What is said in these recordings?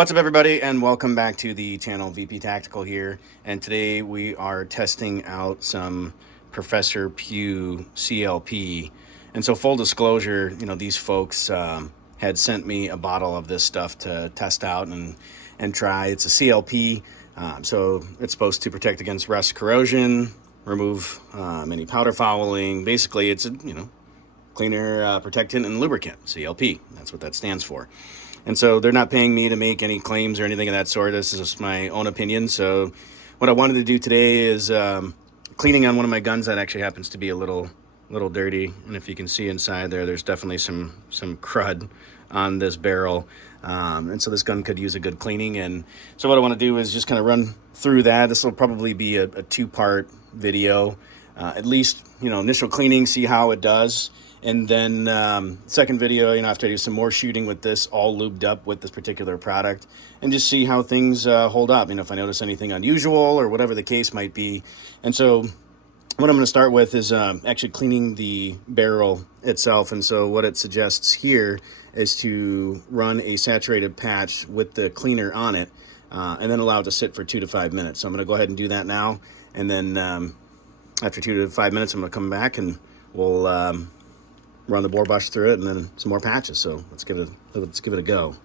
What's up, everybody, and welcome back to the channel. VP Tactical here, and today we are testing out some Professor Pew CLP. And so, full disclosure, these folks had sent me a bottle of this stuff to test out and try. It's a CLP, so it's supposed to protect against rust corrosion, remove any powder fouling. Basically, it's a cleaner, protectant, and lubricant. CLP. That's what that stands for. And so they're not paying me to make any claims or anything of that sort. This is just my own opinion. So what I wanted to do today is cleaning on one of my guns that actually happens to be a little dirty. And if you can see inside there, there's definitely some crud on this barrel. And so this gun could use a good cleaning. And so what I want to do is just kind of run through that. This will probably be a two-part video. At least, initial cleaning, see how it does. And then second video, after I do some more shooting with this all lubed up with this particular product, and just see how things hold up, if I notice anything unusual or whatever the case might be. And so what I'm going to start with is actually cleaning the barrel itself. And so what it suggests here is to run a saturated patch with the cleaner on it, and then allow it to sit for 2 to 5 minutes. So I'm going to go ahead and do that now. And then after 2 to 5 minutes, I'm going to come back and we'll run the bore brush through it, and then some more patches. So let's give it a go.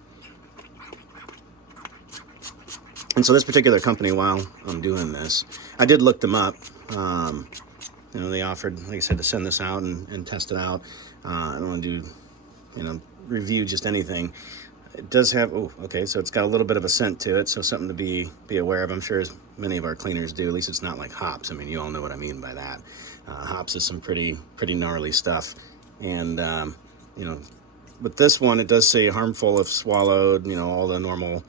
And so this particular company, while I'm doing this, I did look them up. They offered, like I said, to send this out and test it out. I don't want to do, review just anything. It does have, so it's got a little bit of a scent to it, so something to be aware of. I'm sure as many of our cleaners do. At least it's not like hops. I mean, you all know what I mean by that. Hops is some pretty gnarly stuff. And with this one, it does say harmful if swallowed, all the normal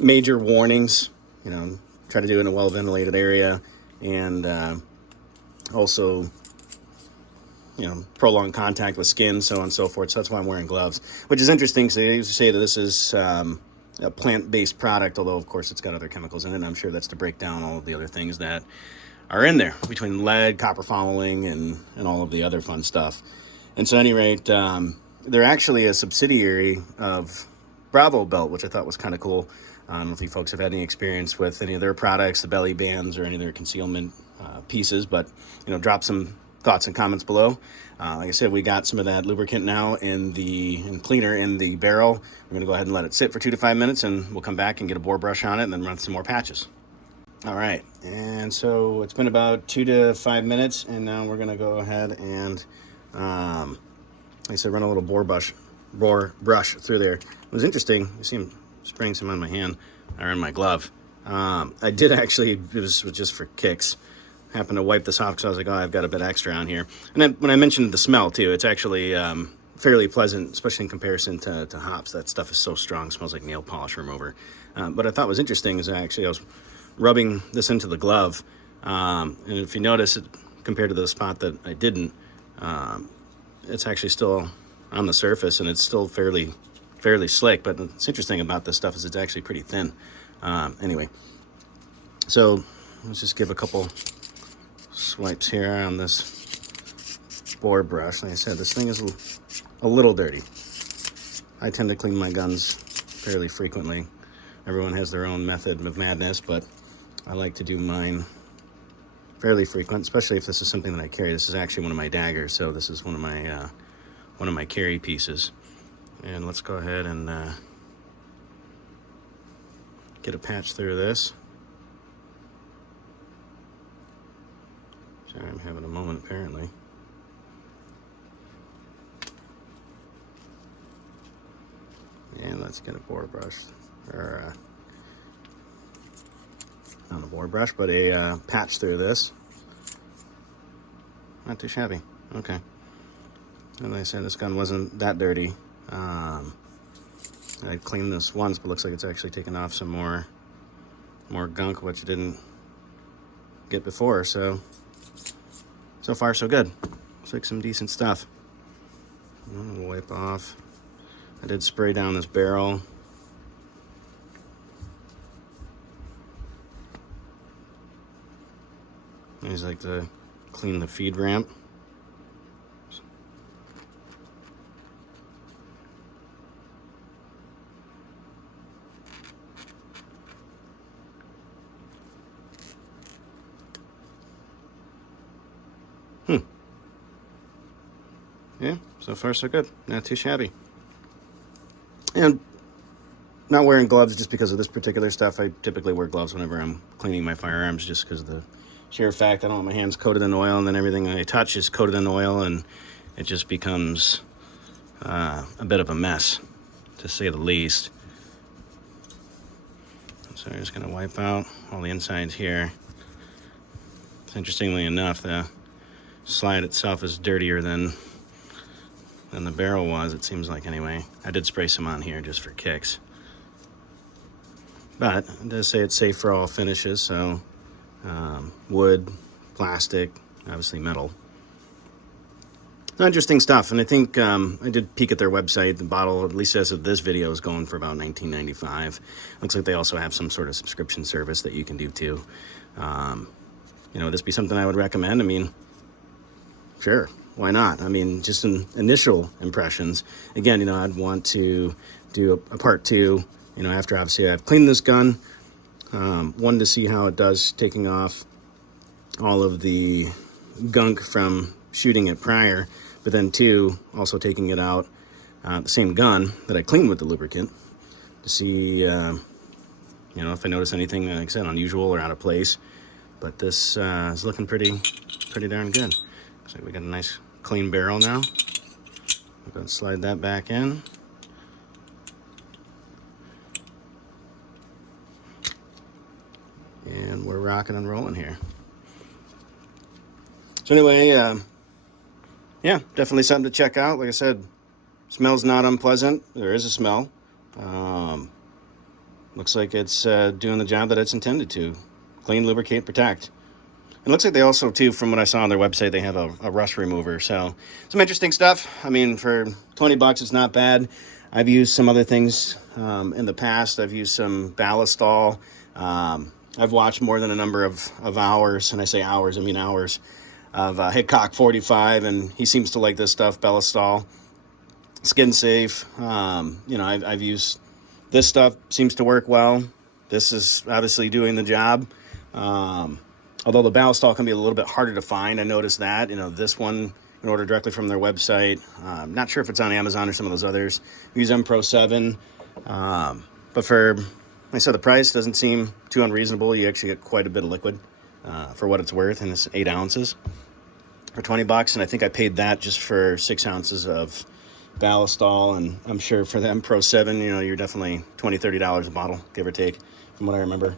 major warnings. Try to do it in a well-ventilated area, and also prolonged contact with skin, so on and so forth. So that's why I'm wearing gloves, which is interesting. So they used to say that this is a plant-based product, although of course it's got other chemicals in it, and I'm sure that's to break down all of the other things that are in there, between lead, copper fouling, and all of the other fun stuff. And so at any rate, they're actually a subsidiary of Bravo Belt, which I thought was kind of cool. I don't know if you folks have had any experience with any of their products, the belly bands, or any of their concealment pieces, but drop some thoughts and comments below. Like I said, we got some of that lubricant now in cleaner in the barrel. We're going to go ahead and let it sit for 2 to 5 minutes, and we'll come back and get a bore brush on it and then run some more patches. All right, and so it's been about 2 to 5 minutes, and now we're going to go ahead and, like I said, run a little bore brush through there. It was interesting. You see him spraying some on my hand, or in my glove. I did actually, it was just for kicks, happened to wipe this off because I was like, I've got a bit extra on here. And then when I mentioned the smell, too, it's actually fairly pleasant, especially in comparison to hops. That stuff is so strong, smells like nail polish remover. What I thought was interesting is I was rubbing this into the glove, and if you notice it compared to the spot that I didn't, it's actually still on the surface, and it's still fairly slick. But what's interesting about this stuff is it's actually pretty thin. Anyway, so let's just give a couple swipes here on this bore brush. Like I said, this thing is a little dirty. I tend to clean my guns fairly frequently. Everyone has their own method of madness, but I like to do mine fairly frequent, especially if this is something that I carry. This is actually one of my daggers, so this is one of my carry pieces. And let's go ahead and get a patch through this. Sorry, I'm having a moment apparently. And let's get a bore brush, or not a bore brush, but a patch through this. Not too shabby. Okay. And like I said, this gun wasn't that dirty. I cleaned this once, but looks like it's actually taken off some more gunk, which it didn't get before. So far so good. Looks like some decent stuff. We'll wipe off. I did spray down this barrel. I just like to clean the feed ramp. yeah, so far so good. Not too shabby. And not wearing gloves just because of this particular stuff. I typically wear gloves whenever I'm cleaning my firearms, just because of the sheer fact I don't want my hands coated in oil, and then everything I touch is coated in oil, and it just becomes a bit of a mess, to say the least. So I'm just going to wipe out all the insides here. Interestingly enough, the slide itself is dirtier than the barrel was, it seems like, anyway. I did spray some on here just for kicks. But it does say it's safe for all finishes, so wood, plastic, obviously metal. Interesting stuff, and I think I did peek at their website. The bottle, at least as of this video, is going for about $19.95. Looks like they also have some sort of subscription service that you can do too. You know, would this be something I would recommend? I mean, sure, why not? I mean, just in initial impressions. Again, you know, I'd want to do a part two, you know, after obviously I've cleaned this gun. One, to see how it does, taking off all of the gunk from shooting it prior, but then two, also taking it out, the same gun that I cleaned with the lubricant, to see, you know, if I notice anything, like I said, unusual or out of place. But this is looking pretty darn good. Looks like we got a nice clean barrel now. I'm going to slide that back in. And we're rocking and rolling here. So anyway, yeah, definitely something to check out. Like I said, smells not unpleasant. There is a smell. Looks like it's doing the job that it's intended to. Clean, lubricate, protect. It looks like they also, too, from what I saw on their website, they have a rust remover. So some interesting stuff. I mean, for 20 bucks, it's not bad. I've used some other things in the past. I've used some ballistol. I've watched more than a number of hours, and I say hours, I mean hours, of Hickok 45, and he seems to like this stuff, ballistol. Skin safe. You know, I've used this stuff, seems to work well. This is obviously doing the job. Although the ballistol can be a little bit harder to find, I noticed that. You know, this one, you can order directly from their website. Not sure if it's on Amazon or some of those others. Use M Pro 7. But for, like I said, the price doesn't seem too unreasonable. You actually get quite a bit of liquid for what it's worth, and it's 8 ounces for 20 bucks. And I think I paid that just for 6 ounces of ballistol. And I'm sure for the M Pro 7, you know, you're definitely $20, $30 a bottle, give or take, from what I remember.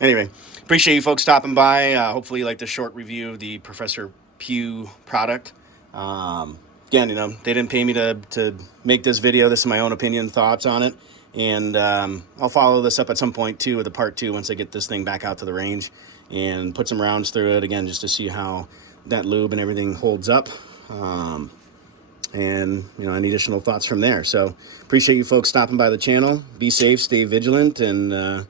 Anyway, appreciate you folks stopping by. Hopefully you like this short review of the Professor Pew product. Again, you know, they didn't pay me to make this video. This is my own opinion, thoughts on it. And I'll follow this up at some point, too, with a part 2 once I get this thing back out to the range and put some rounds through it, again, just to see how that lube and everything holds up. And, you know, any additional thoughts from there. So appreciate you folks stopping by the channel. Be safe, stay vigilant, and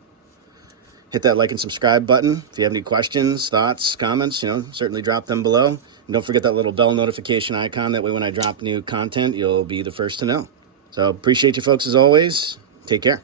hit that like and subscribe button. If you have any questions, thoughts, comments, you know, certainly drop them below. And don't forget that little bell notification icon. That way when I drop new content, you'll be the first to know. So appreciate you folks as always. Take care.